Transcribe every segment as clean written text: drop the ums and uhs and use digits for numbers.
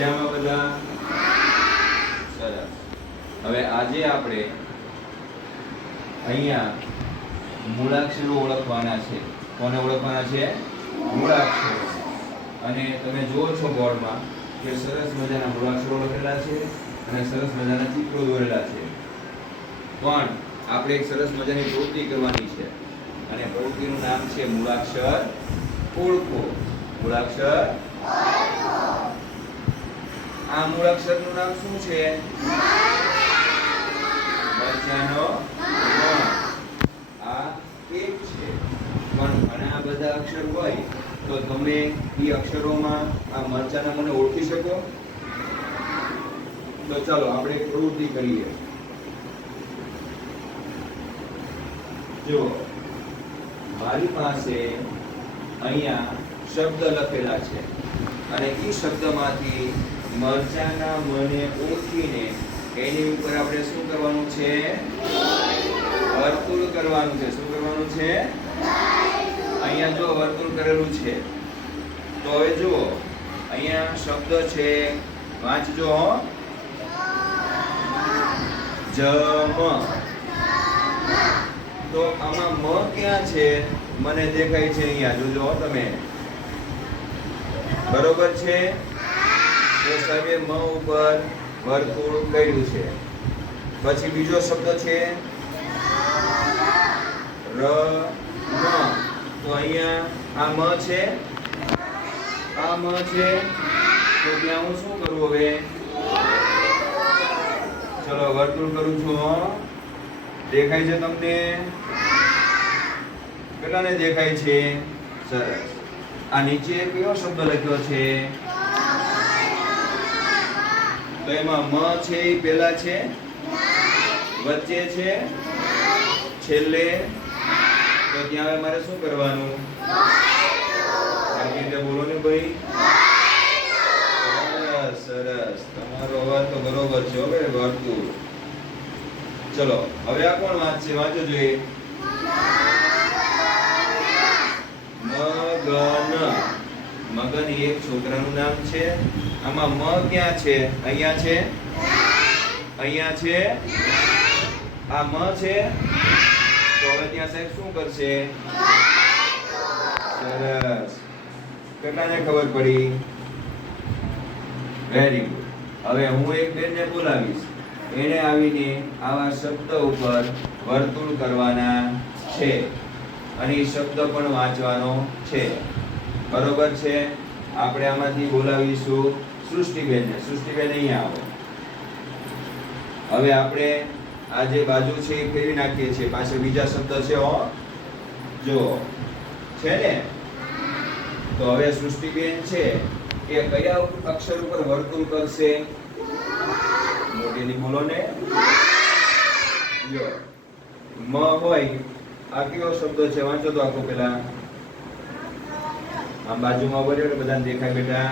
મજામાં બધા? સરસ. હવે આજે આપણે અહીંયા મૂળાક્ષરો ઓળખવાના છે. કોને ઓળખવાના છે? મૂળાક્ષરો. અને તમે જુઓ છો બોર્ડમાં કે સરસ મજાના મૂળાક્ષરો લખેલા છે અને સરસ મજાના ચિત્રો દોરેલા છે. પણ આપણે એક સરસ મજાની પ્રવૃત્તિ કરવાની છે અને પ્રવૃત્તિનું નામ છે મૂળાક્ષર ઓળખો. મૂળાક્ષર આ મૂળાક્ષરનું નામ શું છે? મરચાનો આ એક છે, પણ ઘણા બધા અક્ષર હોય તો તમે એ અક્ષરોમાં આ મરચાના મને ઓળખી શકો? તો ચાલો આપણે એક પ્રવૃત્તિ કરીએ. જો મારી પાસે અહીંયા શબ્દ લખેલા છે અને એ શબ્દમાંથી મરચાના મને ઓળખીને એની ઉપર આપણે શું કરવાનું છે? વર્તુળ કરવાનું છે. શું કરવાનું છે? અહીંયા જો વર્તુળ કરેલું છે તો હવે જુઓ અહીંયા શબ્દ છે, વાંચજો. જમ. તો આમાં મ ક્યાં છે? મને દેખાય છે અહીંયા, જોજો તમે. બરોબર છે? તો સાહેબે મ ઉપર વર્તુળ કર્યું છે. પછી બીજો શબ્દ છે ર મ. તો અહીંયા આ મ છે, આ મ છે, તો ત્યાં હું શું કરું હવે? ચલો વર્તુળ કરું છું. દેખાય છે તમને? કેટલાને દેખાય છે? સરસ. આ નીચે કયો શબ્દ લખ્યો છે? તો એમાં મ છે એ પહેલા છે, વચ્ચે છે, છેલ્લે. તો ત્યાં હવે મારે શું કરવાનું? આખી રીતે બોલો ને ભાઈ. સરસ સરસ. તમારો અવાજ તો બરોબર છે. હવે વર્તુળ. ચલો હવે આ કોણ વાંચશે? વાંચો જોઈએ. મગન. મગન એક છોકરાનું નામ છે. આમાં મ ક્યાં છે? અહીંયા છે, અહીંયા છે, આ મ છે. તો હવે ત્યાં સાહેબ શું કરશે? સરસ. કેટલાને ખબર પડી? Very good. હવે હું એક બેનને બોલાવીશ, એને આવીને આવા શબ્દ ઉપર વર્તુળ કરવાના છે અને એ શબ્દ પણ વાંચવાનો છે. બરોબર છે? આપણે આમાંથી બોલાવીશું સૃષ્ટિબેનને. સૃષ્ટિબેન અહીંયા આવો. હવે આપણે આ જે બાજુ છે એ ફેરવી નાખીએ છીએ. પાછળ બીજા શબ્દ છે હો, જો છે ને. તો હવે સૃષ્ટિબેન છે એ કયા અક્ષર ઉપર વર્તુળ કરશે? મોટેથી બોલો ને. જો મ હોય, આ કયો શબ્દ છે? વાંચો તો આખો પેલા. આમ બાજુમાં બોલ્યો એટલે બધાને દેખાય બેટા.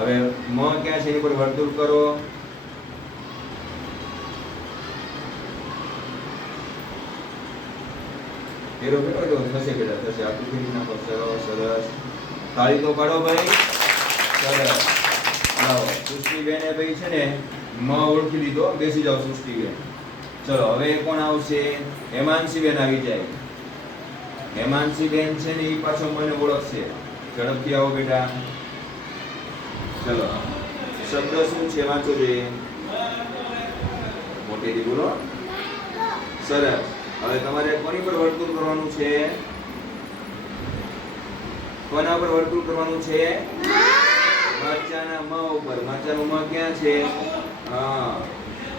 હવે મ ક્યાં છે એની પર વર્તુળ કરો. એરો કેટલો જો થશે બેટા? થશે. આખું ફેરી નાખો. સરસ સરસ. તાળી તો પાડો ભાઈ. સરસ. આવો સૃષ્ટિબેન એ ભાઈ છે ને મ ઓળખી લીધો. બેસી જાઓ સૃષ્ટિબેન. ચલો હવે કોણ આવશે? હેમાંશીબેન આવી જાય. હેમાંશીબેન છે ને એ પાછો મને ઓળખશે. ઝડપથી આવો બેટા. ચલો શબ્દ શું છે? વાંચો જોઈએ. મોટેથી બોલો. સરસ. હવે તમારે કોની પર વર્તુળ કરવાનું છે? કોના પર વર્તુળ કરવાનું છે? મરચાના મ ઉપર. મરચાનું મ ક્યાં છે? હા,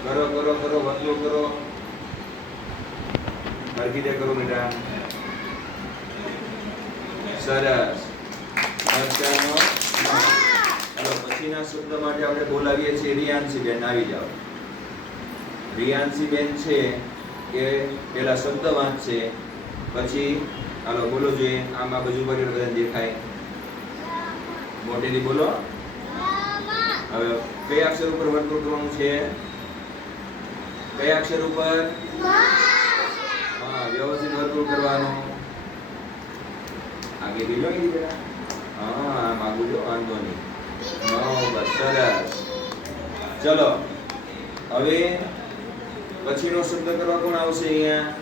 કરો કરો કરો, વર્તુળ કરો. હરખી દે કરો બેટા. સરસ. મરચાનો મ. ચાલો પછીના શબ્દ માટે આપણે બોલાવીએ છીએ રિયાંશીબેન. આવી જાઓ. રિયાંશીબેન છે કે પેલા શબ્દ વાંચશે, પછી હાલો બોલો જોઈએ. આમ આ બાજુ પર બધા દેખાય. મોટેથી બોલો. હવે કયા અક્ષર ઉપર વર્તુળ કરવાનું છે? કયા અક્ષર ઉપર? હા, વ્યવસ્થિત વર્તુળ કરવાનું. આગે બીજો હા, આમ આગળ જો, વાંધો નહીં. બસ સરસ. ચલો હવે પછીનો શબ્દ કરવા કોણ આવશે અહીંયા?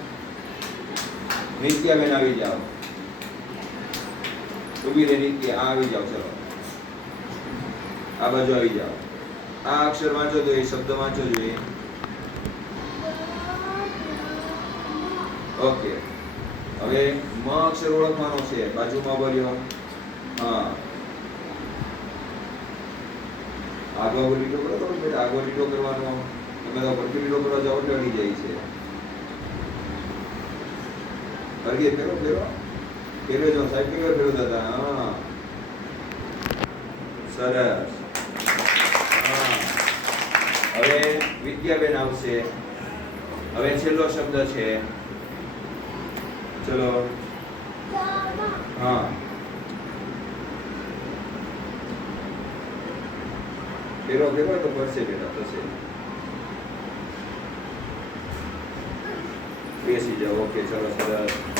નિત્યાબેન આવી જાઓ. ઉભી રહે નિત્યા, આવી જાઓ. ચલો આ બાજુ આવી જાઓ. આ અક્ષર વાંચો તો એ શબ્દ વાંચો જોઈએ. ઓકે, હવે મ અક્ષર ઓળખવાનો છે. બાજુમાં બોલ્યો. હા, આગળ લીટો કરો તો બેટા, આગળ લીટો કરવાનો. તમે તો પરથી લીટો કરવા જાઓ એટલે અડી જાય છે. હરગે ફેરો ફેરો ફેરવે જો સાહેબ, કેવા ફેરવતા હતા? હા, સરસ. હા, હવે વિદ્યાબેન આવશે. હવે છેલ્લો શબ્દ છે. ચલો. હા, ફેરો ફેરો તો પડશે બેટા, થશે. બેસી જાઓ. ઓકે, ચલો સરસ.